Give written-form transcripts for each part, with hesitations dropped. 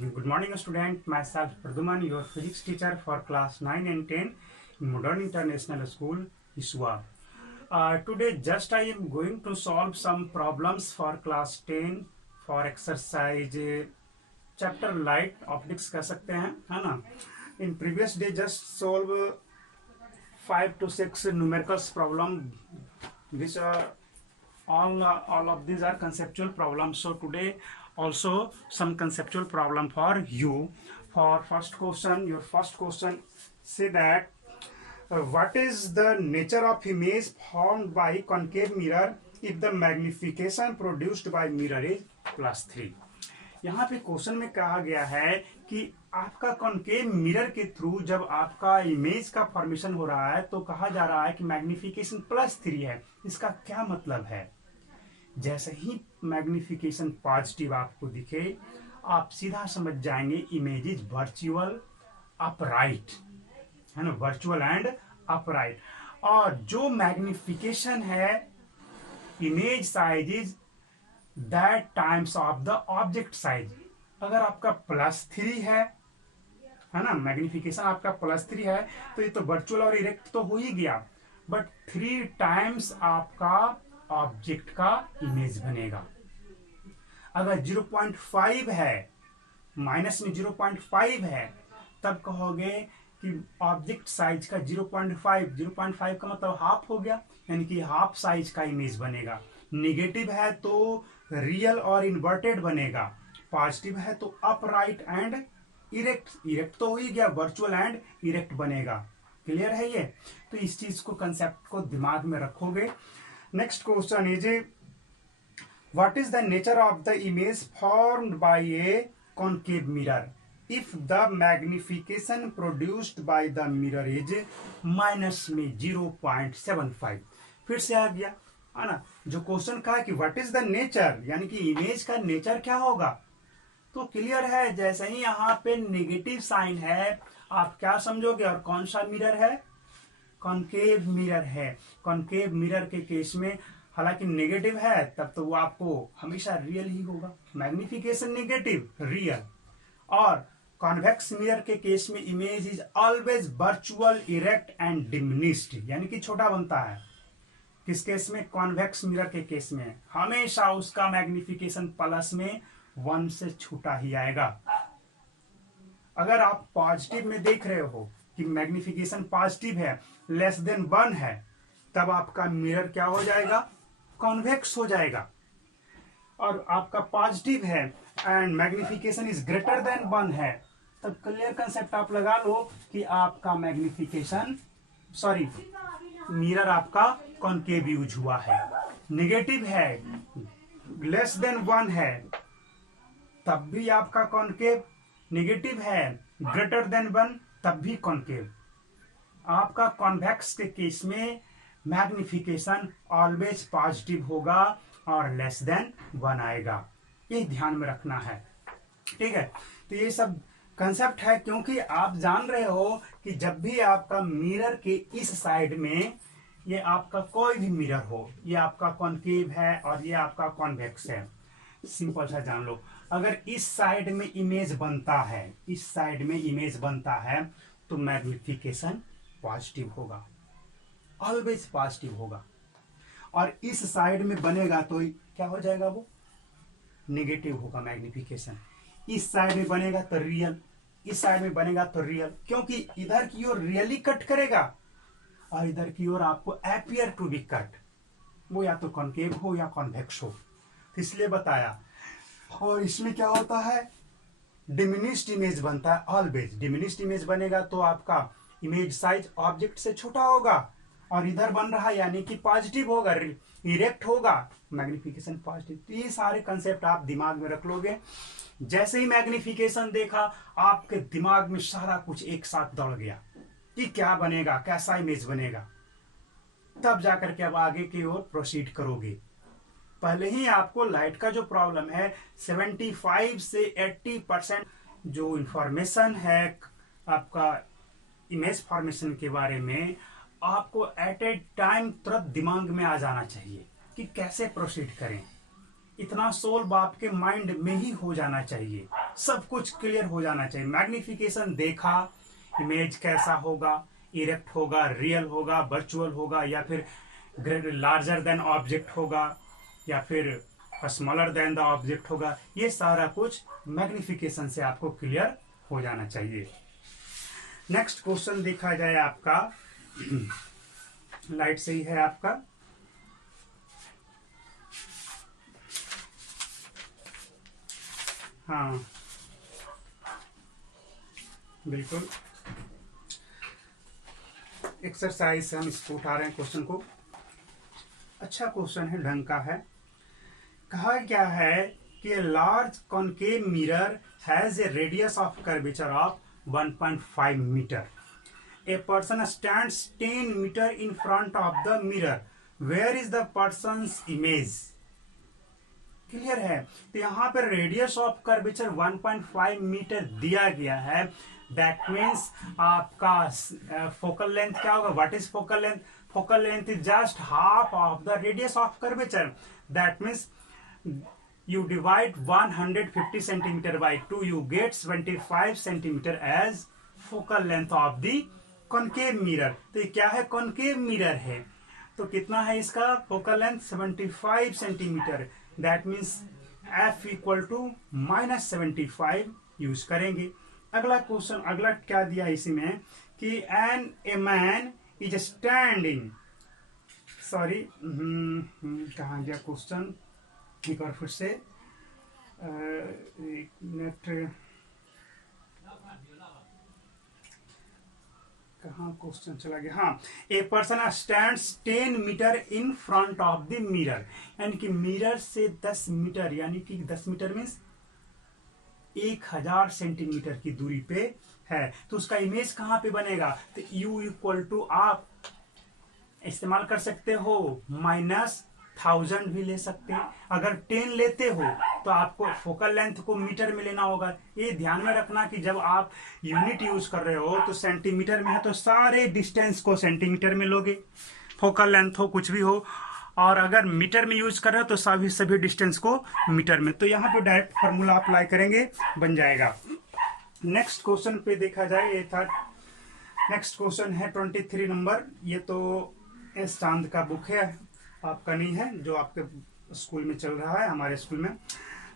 Good morning, student. Myself Praduman, your physics teacher for class 9 and 10 in Modern International School, Iswa. Today, just I am going to solve some problems for class 10 for exercise chapter light optics कह सकते हैं, है ना. In previous day, just solve 5 to 6 numericals problem. These are all of these are conceptual problems. So today also some conceptual problem for you. For first question, your first question say that what is the nature of image formed by concave mirror if the magnification produced by mirror is +3. यहाँ पे question में कहा गया है कि आपका concave mirror के through जब आपका इमेज का फॉर्मेशन हो रहा है तो कहा जा रहा है कि मैग्निफिकेशन +3 है. इसका क्या मतलब है? जैसे ही मैग्निफिकेशन पॉजिटिव आपको दिखे आप सीधा समझ जाएंगे इमेज इज वर्चुअल अपराइट, है ना, वर्चुअल एंड अपराइट. और जो मैग्निफिकेशन है image size is that times of the object size. अगर आपका +3 है ना, मैग्निफिकेशन आपका +3 है तो ये तो वर्चुअल और इरेक्ट तो हो ही गया, बट 3 टाइम्स आपका ऑब्जेक्ट का इमेज बनेगा. अगर 0.5 है, माइनस में 0.5 है, तब कहोगे कि ऑब्जेक्ट साइज का 0.5 का मतलब हाफ हो गया, यानी कि हाफ साइज का इमेज बनेगा. निगेटिव है तो रियल और इन्वर्टेड बनेगा, पॉजिटिव है तो अपराइट एंड इरेक्ट तो हो ही गया, वर्चुअल एंड इरेक्ट बनेगा. क्लियर है ये? तो इस चीज को, कंसेप्ट को दिमाग में रखोगे. Next question is what is the nature of the image formed by a concave mirror if the magnification produced by the mirror is minus में 0.75. फिर से आ गया, है ना. जो क्वेश्चन कहा कि व्हाट इज द नेचर, यानी कि इमेज का नेचर क्या होगा, तो क्लियर है. जैसे ही यहाँ पे नेगेटिव साइन है आप क्या समझोगे, और कौन सा मिरर है? कॉन्केव मिरर है. कॉन्केव मिरर के केस में हालांकि नेगेटिव है तब तो वो आपको हमेशा रियल ही होगा, मैग्निफिकेशन नेगेटिव रियल. और कॉन्वेक्स मिरर के केस में image is always virtual erect and diminished, यानी कि छोटा बनता है. किस केस में? कॉन्वेक्स मिरर के केस में हमेशा उसका मैग्निफिकेशन प्लस में 1 से छोटा ही आएगा. अगर आप पॉजिटिव में देख रहे हो कि मैग्निफिकेशन पॉजिटिव है, लेस देन 1 है, तब आपका मिरर क्या हो जाएगा? कॉन्वेक्स हो जाएगा. और आपका पॉजिटिव है and magnification is greater than 1 है, तब क्लियर कंसेप्ट आप लगा लो कि आपका मैग्निफिकेशन मिरर आपका कॉन्केव यूज हुआ है. नेगेटिव है, लेस देन 1 है, तब भी आपका कॉन्केव. नेगेटिव है, ग्रेटर देन 1, तब भी कॉन्केव. आपका कॉन्वेक्स के केस में मैग्निफिकेशन ऑलवेज पॉजिटिव होगा और लेस देन 1 आएगा. ये ध्यान में रखना है, ठीक है. तो ये सब कंसेप्ट है, क्योंकि आप जान रहे हो कि जब भी आपका मिरर के इस साइड में, ये आपका कोई भी मिरर हो, ये आपका कॉन्केव है और ये आपका कॉन्वेक्स है, सिंपल सा जान लो. अगर इस साइड में इमेज बनता है, इस साइड में इमेज बनता है तो मैग्निफिकेशन पॉजिटिव होगा, ऑलवेज पॉजिटिव होगा. और इस साइड में बनेगा तो क्या हो जाएगा? वो नेगेटिव होगा मैग्निफिकेशन. इस साइड में बनेगा तो रियल, इस साइड में बनेगा तो रियल, क्योंकि इधर की ओर रियली कट करेगा और इधर की ओर आपको अपीयर टू बी कट, वो या तो कॉन्केव हो या कॉन्वेक्स हो, तो इसलिए बताया. और इसमें क्या होता है? डिमिनिश्ड इमेज बनता है ऑलवेज. डिमिनिश्ड इमेज बनेगा तो आपका इमेज साइज ऑब्जेक्ट से छोटा होगा, और इधर बन रहा है यानी कि पॉजिटिव होगा, इरेक्ट होगा, मैग्निफिकेशन पॉजिटिव. तो ये सारे कंसेप्ट आप दिमाग में रख लोगे. जैसे ही मैग्निफिकेशन देखा आपके दिमाग में सारा कुछ एक साथ दौड़ गया कि क्या बनेगा, कैसा इमेज बनेगा. तब जाकर के अब आगे की ओर प्रोसीड करोगे. पहले ही आपको लाइट का जो प्रॉब्लम है 75 से 80% जो इंफॉर्मेशन है आपका इमेज फॉर्मेशन के बारे में, आपको एट ए टाइम तुरंत दिमाग में आ जाना चाहिए कि कैसे प्रोसीड करें. इतना सोल्व आपके माइंड में ही हो जाना चाहिए, सब कुछ क्लियर हो जाना चाहिए। मैग्निफिकेशन देखा, इमेज कैसा होगा, इरेक्ट होगा, रियल होगा, वर्चुअल होगा, या फिर लार्जर देन ऑब्जेक्ट होगा, या फिर स्मॉलर देन द ऑब्जेक्ट होगा, ये सारा कुछ मैग्निफिकेशन से आपको क्लियर हो जाना चाहिए। नेक्स्ट क्वेश्चन देखा जाए आपका, लाइट सही है आपका, हाँ बिल्कुल, एक्सरसाइज से हम इसको उठा रहे हैं क्वेश्चन को। अच्छा क्वेश्चन है, ढंग का है। कहा क्या है कि large concave mirror has a radius of curvature of 1.5 metre. A person stands 10 metre in front of the mirror, where is the person's image. Clear है, तो यहाँ पर रेडियस ऑफ कर्वेचर 1.5 मीटर दिया गया है। दैट मीन्स आपका focal length क्या होगा, what is focal length? Focal length is just half of the radius of curvature. That means you divide 150 centimeter by 2, you get 75 centimeter as focal length of the concave mirror। तो ये क्या है, concave mirror है, तो कितना है इसका focal length 75 centimetre. That means f equal to -75 use करेंगे। अगला क्वेश्चन, अगला क्या दिया इसमें कि a man is standing, sorry कहाँ गया क्वेश्चन, एक बार फिर से नेट कहाँ क्वेश्चन चला गया, हाँ। A person stands 10 metre in front of the mirror, यानी कि मिरर से 10 मीटर, यानी कि 10 मीटर मीन्स 1000 सेंटीमीटर की दूरी पे है। तो उसका इमेज कहाँ पे बनेगा, तो u इक्वल टू आप इस्तेमाल कर सकते हो -1000 भी ले सकते हैं। अगर 10 लेते हो तो आपको फोकल लेंथ को मीटर में लेना होगा। ये ध्यान में रखना कि जब आप यूनिट यूज कर रहे हो तो सेंटीमीटर में है तो सारे डिस्टेंस को सेंटीमीटर में लोगे, फोकल लेंथ हो कुछ भी हो, और अगर मीटर में यूज कर रहे हो तो सभी डिस्टेंस को मीटर में। तो यहाँ पे डायरेक्ट फॉर्मूला अप्लाई करेंगे, बन जाएगा। नेक्स्ट क्वेश्चन पे देखा जाए, ये था नेक्स्ट क्वेश्चन है 23 नंबर। ये तो एस चांद का बुक है, आपका नहीं है, जो आपके स्कूल में चल रहा है, हमारे स्कूल में।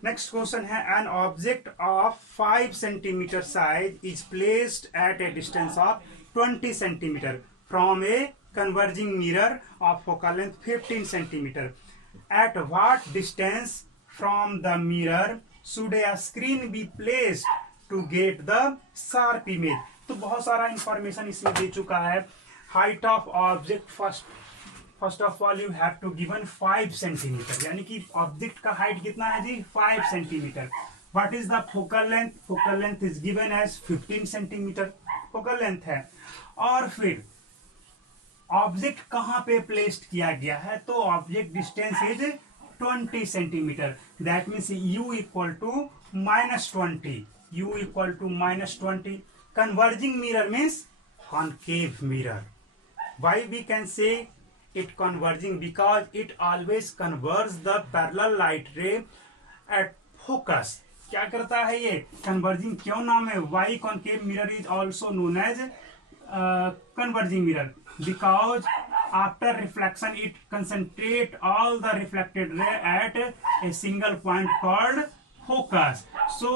नेक्स्ट क्वेश्चन है, an object of 5 centimetre size is placed at a distance of 20 centimetre from a converging mirror of focal length 15 centimetre. At what distance from the mirror should a screen be placed to get the sharp image. तो बहुत सारा information इसमें दे चुका है। Height of object, first of all you have to given 5 centimetre, यानी कि object का हाइट कितना है जी, 5 centimetre. What is the focal length, focal length is given as 15 centimetre focal length है। और फिर ऑब्जेक्ट कहां पे प्लेस्ड किया गया है, तो object distance is 20 centimetre. That means u equal to -20, u equal to -20। Converging mirror means concave mirror. Why we can say it converging? Because it always converges the parallel light ray at focus. क्या करता है ये converging, क्यों नाम है? Why concave mirror is also known as converging mirror? Because after reflection it concentrate all the reflected ray at a single point called focus. So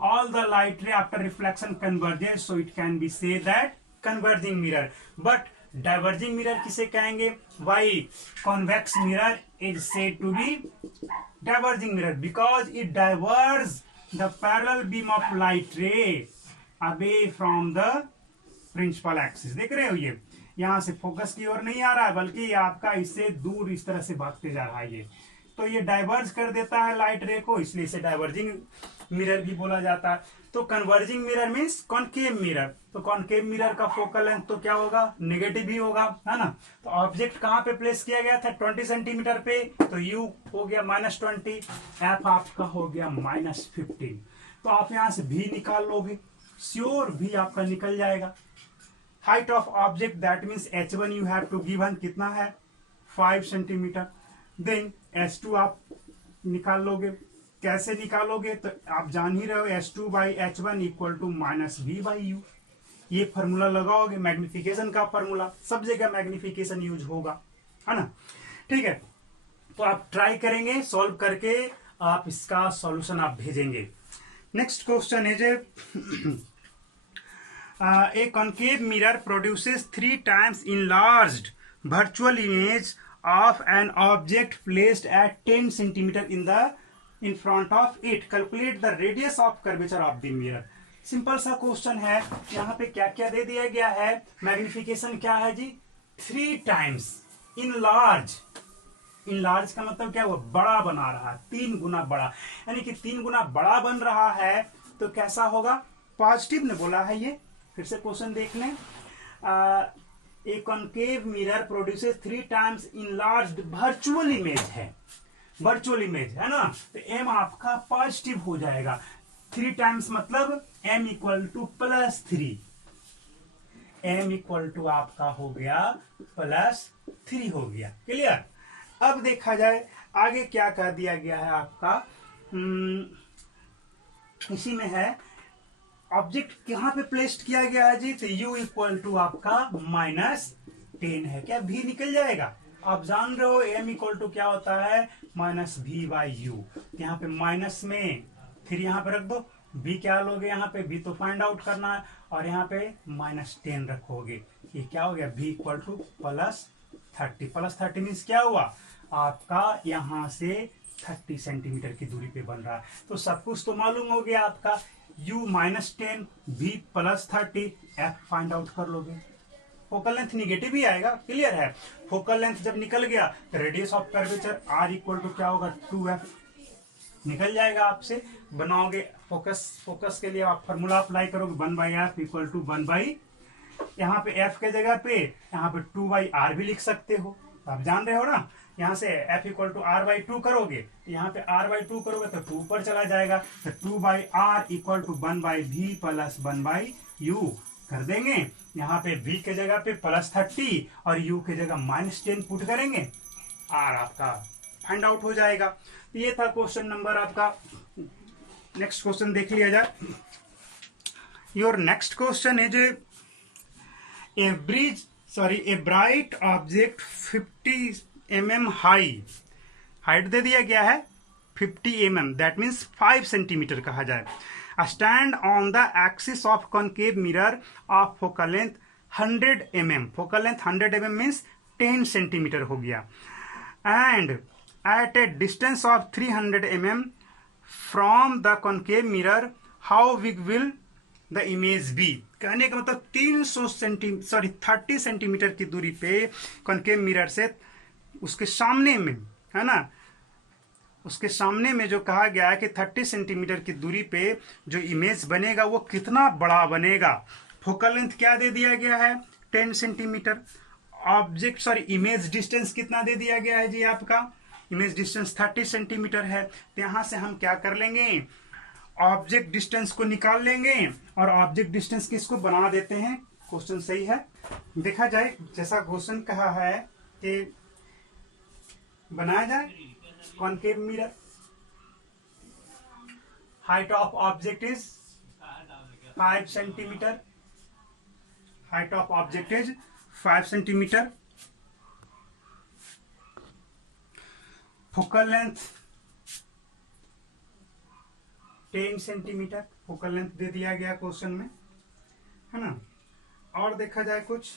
all the light ray after reflection converges, so it can be say that converging mirror. But diverging mirror किसे कहेंगे? Why convex mirror is said to be diverging mirror? Because it diverges the parallel beam of light ray away from the principal axis. देख रहे हो, ये यहाँ से focus की ओर नहीं आ रहा है, बल्कि ये आपका इससे दूर इस तरह से भागते जा रहा है ये, तो ये डाइवर्ज कर देता है लाइट रे को, इसलिए इसे डाइवर्जिंग मिरर भी बोला जाता है। तो converging mirror means concave mirror. तो कॉनकेव मिरर का फोकल लेंथ तो क्या होगा, नेगेटिव ही होगा, है ना। तो ऑब्जेक्ट कहाँ पे प्लेस किया गया था, 20 सेंटीमीटर पे, तो u हो गया -20, f आपका हो गया -15। तो आप यहाँ से भी निकाल लोगे, श्योर भी आपका निकल जाएगा। Height of object that means h1 you have to given कितना है, 5 सेंटीमीटर। देन h2 आप निकाल लोगे। कैसे निकालोगे? तो आप जान ही रहे हो, H2/H1 equal to minus V/U। ये फॉर्मूला लगाओगे, मैग्निफिकेशन का फॉर्मूला, सब जगह मैग्निफिकेशन यूज होगा, है ना। ठीक है, तो आप ट्राई करेंगे सॉल्व करके, आप इसका सॉल्यूशन आप भेजेंगे। नेक्स्ट क्वेश्चन है a concave mirror produces 3 times enlarged virtual image of an object placed at 10 centimeter in front of it. Calculate the radius of curvature of the mirror. Simple सा question है। यहाँ पे क्या क्या दे दिया गया है? मैग्निफिकेशन क्या है जी? 3 टाइम्स इनलार्ज। इनलार्ज का मतलब क्या? वो बड़ा बना रहा है, 3 गुना बड़ा, यानी कि 3 गुना बड़ा बन रहा है। तो कैसा होगा? पॉजिटिव ने बोला है ये। फिर से क्वेश्चन देख लें। A concave mirror produces 3 times enlarged virtual image है, वर्चुअल इमेज है ना। तो एम आपका पॉजिटिव हो जाएगा। 3 टाइम्स मतलब m equal to +3। M equal to आपका हो गया +3 हो गया। क्लियर? अब देखा जाए आगे क्या कर दिया गया है आपका। इसी में है ऑब्जेक्ट कहां पे प्लेस्ड किया गया है जी? तो u इक्वल टू आपका -10 है। क्या v निकल जाएगा? आप जान रहे हो m इक्वल टू क्या होता है? -v/u। यहाँ पे माइनस में फिर यहाँ पे रख दो। v क्या लोगे? यहाँ पे v तो फाइंड आउट करना है, और यहाँ पे -10 रखोगे। ये क्या हो गया? v equal to +30। +30 मीन्स क्या हुआ? आपका यहाँ से 30 सेंटीमीटर की दूरी पे बन रहा है। तो सब कुछ तो मालूम हो गया आपका। u -10, v +30, f find out कर लोगे। फोकल लेंथ निगेटिव ही आएगा। क्लियर है? फोकल लेंथ जब निकल गया, radius of curvature r equal to क्या होगा? 2f निकल जाएगा। आपसे बनाओगे फोकस के लिए आप फॉर्मूला अप्लाई करोगे। 1/f इक्वल टू 1/, यहाँ पे f के जगह पे यहाँ पे 2/r भी लिख सकते हो। आप जान रहे हो ना। यहाँ से f इक्वल टू r/2 करोगे, यहाँ पे r/2 करोगे तो 2 पर चला जाएगा। तो 2/r equal to 1/v plus 1/u कर देंगे। यहाँ पे v के जगह पे +30 और u के जगह -10 पुट करेंगे, r आपका फाइंड आउट हो जाएगा। तो ये था क्वेश्चन नंबर आपका। नेक्स्ट क्वेश्चन देख लिया जाए। Your next question is a bright object 50 mm height दे दिया गया है 50 mm, दैट मीन्स 5 सेंटीमीटर कहा जाए। Stand on the axis of concave mirror of focal length 100 mm। Focal length 100 mm means 10 centimetre हो गया। And at a distance of 300 mm from the concave mirror how big will the image be. कहने का मतलब 30 centimetre की दूरी पे concave mirror से उसके सामने में, है ना, उसके सामने में जो कहा गया है कि 30 सेंटीमीटर की दूरी पे जो इमेज बनेगा वो कितना बड़ा बनेगा। फोकल लेंथ क्या दे दिया गया है? 10 सेंटीमीटर। इमेज डिस्टेंस कितना दे दिया गया है जी? आपका इमेज डिस्टेंस 30 सेंटीमीटर है। तो यहां से हम क्या कर लेंगे? ऑब्जेक्ट डिस्टेंस को निकाल लेंगे और ऑब्जेक्ट डिस्टेंस किसको बना देते हैं। क्वेश्चन सही है। देखा जाए जैसा क्वेश्चन कहा है कि बनाया जाए concave mirror. Height of object is 5 centimetre. Height of object is 5 centimetre. Focal length 10 centimetre focal length दे दिया गया क्वेश्चन में, है ना। और देखा जाए कुछ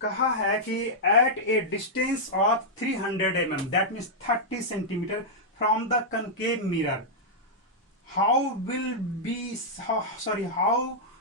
कहा है कि at a distance of 300 mm, that means 30 centimetre from the concave mirror how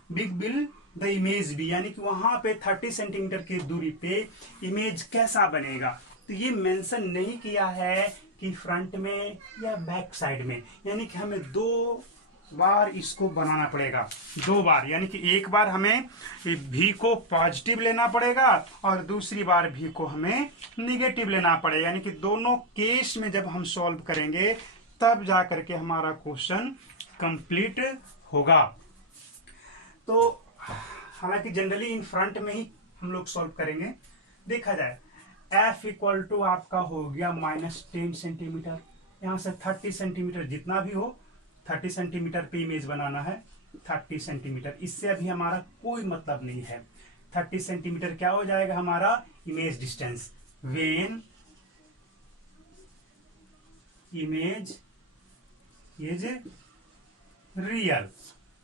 big will the image be. यानी कि वहां पे 30 सेंटीमीटर की दूरी पे इमेज कैसा बनेगा। तो ये मेंशन नहीं किया है कि फ्रंट में या बैक साइड में, यानी कि हमें 2 बार इसको बनाना पड़ेगा। 2 बार, यानी कि एक बार हमें भी को पॉजिटिव लेना पड़ेगा और दूसरी बार भी को हमें निगेटिव लेना पड़ेगा। यानी कि दोनों केस में जब हम सॉल्व करेंगे तब जा करके हमारा क्वेश्चन कंप्लीट होगा। तो हालांकि जनरली इन फ्रंट में ही हम लोग सॉल्व करेंगे। देखा जाए एफ इक्वल टू आपका हो गया -10 सेंटीमीटर। यहाँ से 30 सेंटीमीटर जितना भी हो, 30 सेंटीमीटर पे इमेज बनाना है, 30 सेंटीमीटर। इससे अभी हमारा कोई मतलब नहीं है। 30 सेंटीमीटर क्या हो जाएगा हमारा image distance when image is real.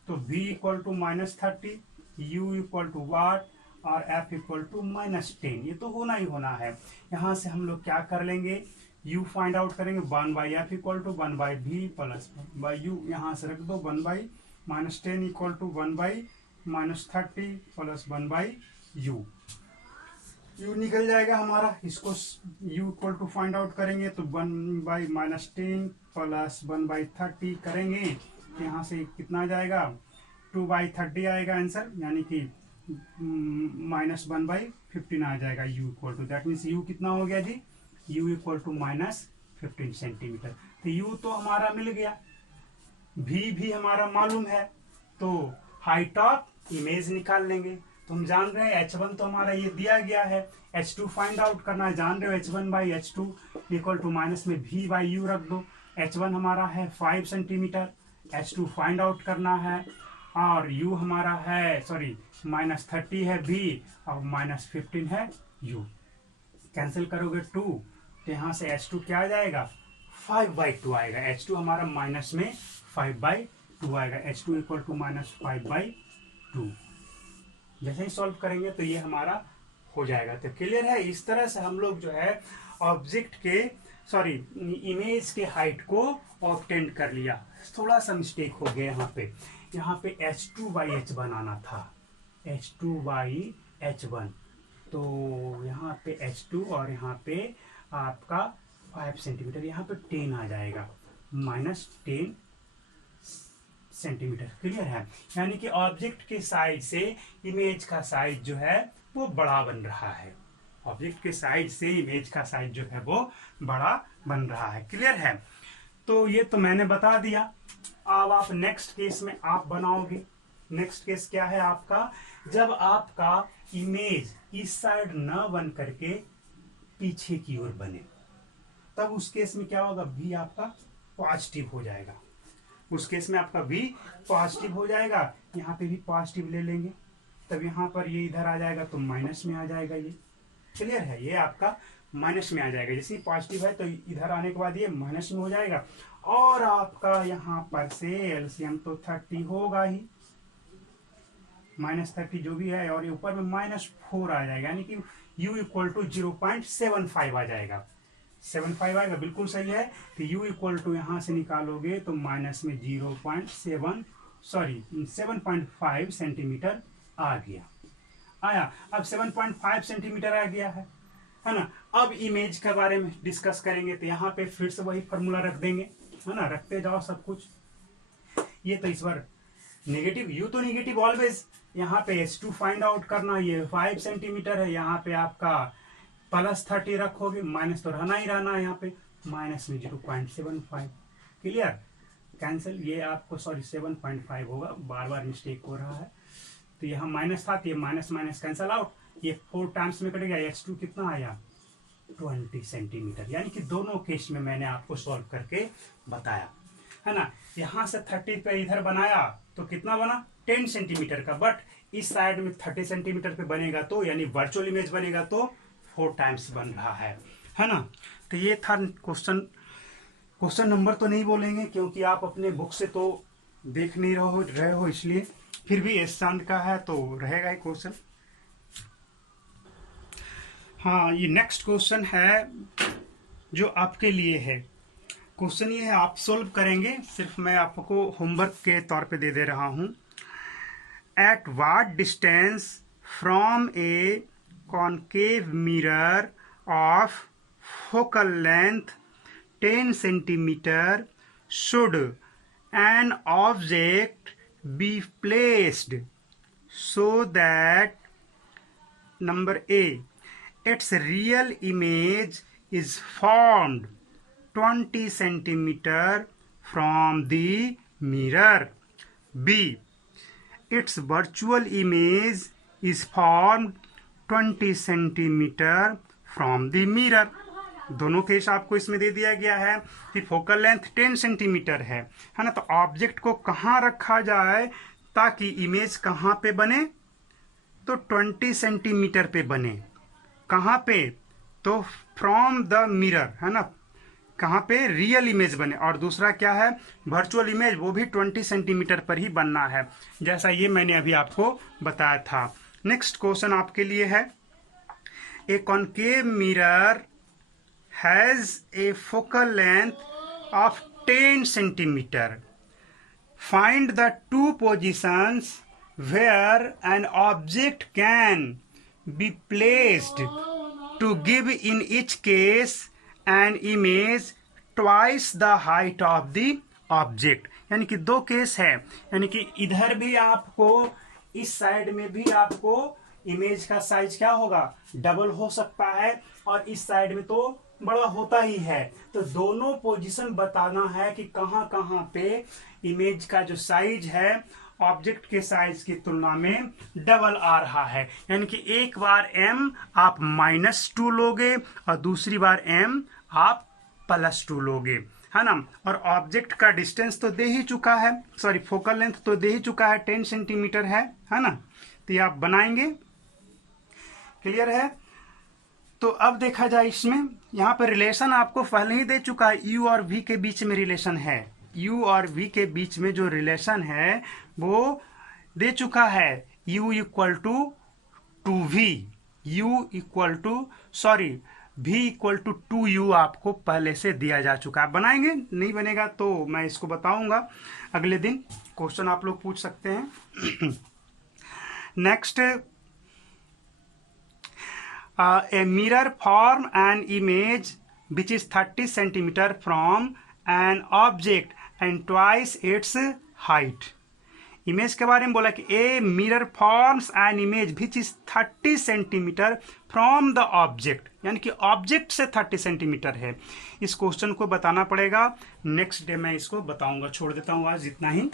तो v equal to -30, u equal to what और f इक्वल टू -10। ये तो होना ही होना है। यहाँ से हम लोग क्या कर लेंगे, u फाइंड आउट करेंगे, 1/f equal to 1/v plus 1/u। यहाँ से रख दो 1/-10 equal to 1/-30 plus 1/u। u निकल जाएगा हमारा। इसको u equal to find out करेंगे तो 1/-10 प्लस 1/30 करेंगे, यहाँ से कितना आ जाएगा 2/30 आएगा आंसर, यानी कि -1/15 आ जाएगा u equal to. That means u कितना हो गया जी, u इक्वल टू -15 सेंटीमीटर। तो u तो हमारा मिल गया, v भी हमारा मालूम है, तो हाइट ऑफ इमेज निकाल लेंगे। तो हम जान रहे हैं h1 तो हमारा ये दिया गया है, h2 फाइंड आउट करना है, जान रहे हो h1/h2 इक्वल टू माइनस में v/u रख दो। h1 हमारा है 5 सेंटीमीटर, h2 फाइंड आउट करना है, और u हमारा है -30 है v और -15 है u। कैंसिल करोगे 2 तो यहाँ से h2 क्या आ जाएगा 5/2 आएगा। h2 हमारा माइनस में 5/2 आएगा, h2 इक्वल टू -5/2। जैसे ही सॉल्व करेंगे तो ये हमारा हो जाएगा। तो क्लियर है। इस तरह से हम लोग जो है ऑब्जेक्ट के इमेज के हाइट को ऑब्टेन कर लिया। थोड़ा सा मिस्टेक हो गया यहाँ पे h2/h1 आना था, h2/h1। तो यहाँ पे h2 और यहाँ पे आपका 5 सेंटीमीटर, यहाँ पे 10 आ जाएगा, -10 सेंटीमीटर। क्लियर है। यानी कि ऑब्जेक्ट के साइड से इमेज का साइज जो है वो बड़ा बन रहा है, ऑब्जेक्ट के साइड से इमेज का साइज जो है वो बड़ा बन रहा है। क्लियर है। तो ये तो मैंने बता दिया। अब आप नेक्स्ट केस में आप बनाओगे। नेक्स्ट केस क्या है आपका, जब आपका इमेज इस साइड न बन करके पीछे की ओर बने, तब उस केस में क्या होगा, v आपका पॉजिटिव हो जाएगा। उस केस में आपका v पॉजिटिव हो जाएगा, यहाँ पे भी पॉजिटिव ले लेंगे, तब यहाँ पर ये इधर आ जाएगा तो माइनस में आ जाएगा। ये क्लियर है, ये आपका माइनस में आ जाएगा। जैसे पॉजिटिव है तो इधर आने के बाद ये माइनस में हो जाएगा, और आपका यहाँ पर से एलसीएम तो 30 होगा ही, -30 जो भी है, और ये ऊपर में -4 आ जाएगा, यानी कि u इक्वल टू 0.75 आ जाएगा। 75 आएगा, बिल्कुल सही है। तो u इक्वल टू यहाँ से निकालोगे तो माइनस में 7.5 सेंटीमीटर आ गया। आया, अब 7.5 सेंटीमीटर आ गया है ना। अब इमेज के बारे में डिस्कस करेंगे, तो यहाँ पे फिर से वही फॉर्मूला रख देंगे, है ना, रखते जाओ सब कुछ। ये तो इस बार नेगेटिव, u तो नेगेटिव ऑलवेज। यहाँ पे h2 फाइंड आउट करना, ये 5 सेंटीमीटर है, यहाँ पे आपका +30 रखोगे, माइनस तो रहना ही रहना है, यहाँ पे माइनस में 0.75। क्लियर, कैंसिल, ये आपको 7.5 होगा, बार बार मिस्टेक हो रहा है। तो यहाँ माइनस था, तो ये माइनस माइनस कैंसिल आउट, ये 4 टाइम्स में कटेगा, h2 कितना आया 20 सेंटीमीटर। यानी कि दोनों केस में मैंने आपको सॉल्व करके बताया, है ना। यहाँ से 30 पे इधर बनाया तो कितना बना 10 सेंटीमीटर का, बट इस साइड में 30 सेंटीमीटर पे बनेगा तो, यानी वर्चुअल इमेज बनेगा तो 4 टाइम्स बन रहा है ना। तो ये था क्वेश्चन नंबर तो नहीं बोलेंगे क्योंकि आप अपने बुक से तो देख नहीं रहे हो, इसलिए फिर भी एस चांद का है तो रहेगा ही क्वेश्चन। हाँ, ये नेक्स्ट क्वेश्चन है जो आपके लिए है। क्वेश्चन ये है, आप सोल्व करेंगे, सिर्फ मैं आपको होमवर्क के तौर पे दे रहा हूं। Eight what distance from a concave mirror of focal length 10 centimetre should an object be placed so that number A, its real image is formed 20 centimeter from the mirror. B, its virtual image is formed 20 centimeter from the mirror. दोनों case आपको इसमें दे दिया गया है कि focal length 10 centimetre है ना। तो ऑब्जेक्ट को कहाँ रखा जाए ताकि इमेज कहाँ पे बने, तो 20 सेंटीमीटर पे बने। कहाँ पे, तो फ्रॉम द मिरर, है ना, कहाँ पे, रियल इमेज बने। और दूसरा क्या है, वर्चुअल इमेज, वो भी 20 सेंटीमीटर पर ही बनना है, जैसा ये मैंने अभी आपको बताया था। नेक्स्ट क्वेश्चन आपके लिए है, ए concave mirror has A focal length of 10 centimetre. Find the two positions where an object can be placed to give in each case an image twice the height of the object। यानी कि दो case है, यानी कि इधर भी आपको, इस साइड में भी आपको इमेज का साइज क्या होगा, डबल हो सकता है, और इस साइड में तो बड़ा होता ही है। तो दोनों पोजीशन बताना है कि कहाँ कहाँ पे इमेज का जो साइज है ऑब्जेक्ट के साइज की तुलना में डबल आ रहा है। यानी कि एक बार m आप -2 लोगे और दूसरी बार m आप +2 लोगे, है ना। और ऑब्जेक्ट का डिस्टेंस तो दे ही चुका है, सॉरी फोकल लेंथ तो दे ही चुका है, 10 सेंटीमीटर है ना। तो ये आप बनाएंगे, क्लियर है। तो अब देखा जाए इसमें, यहाँ पर रिलेशन आपको पहले ही दे चुका है, u और v के बीच में रिलेशन है। u और v के बीच में जो रिलेशन है वो दे चुका है, u equal to 2v, u equal to, sorry, v equal to 2u आपको पहले से दिया जा चुका है। बनाएंगे, नहीं बनेगा तो मैं इसको बताऊंगा अगले दिन, क्वेश्चन आप लोग पूछ सकते हैं। Next, a mirror form an image which is 30 centimeter from an object and twice its height। Image के बारे में बोला कि a mirror forms an image which is 30 centimetre from the object, यानी कि ऑब्जेक्ट से 30 सेंटीमीटर है। इस क्वेश्चन को बताना पड़ेगा, नेक्स्ट डे मैं इसको बताऊंगा। छोड़ देता हूं आज इतना ही।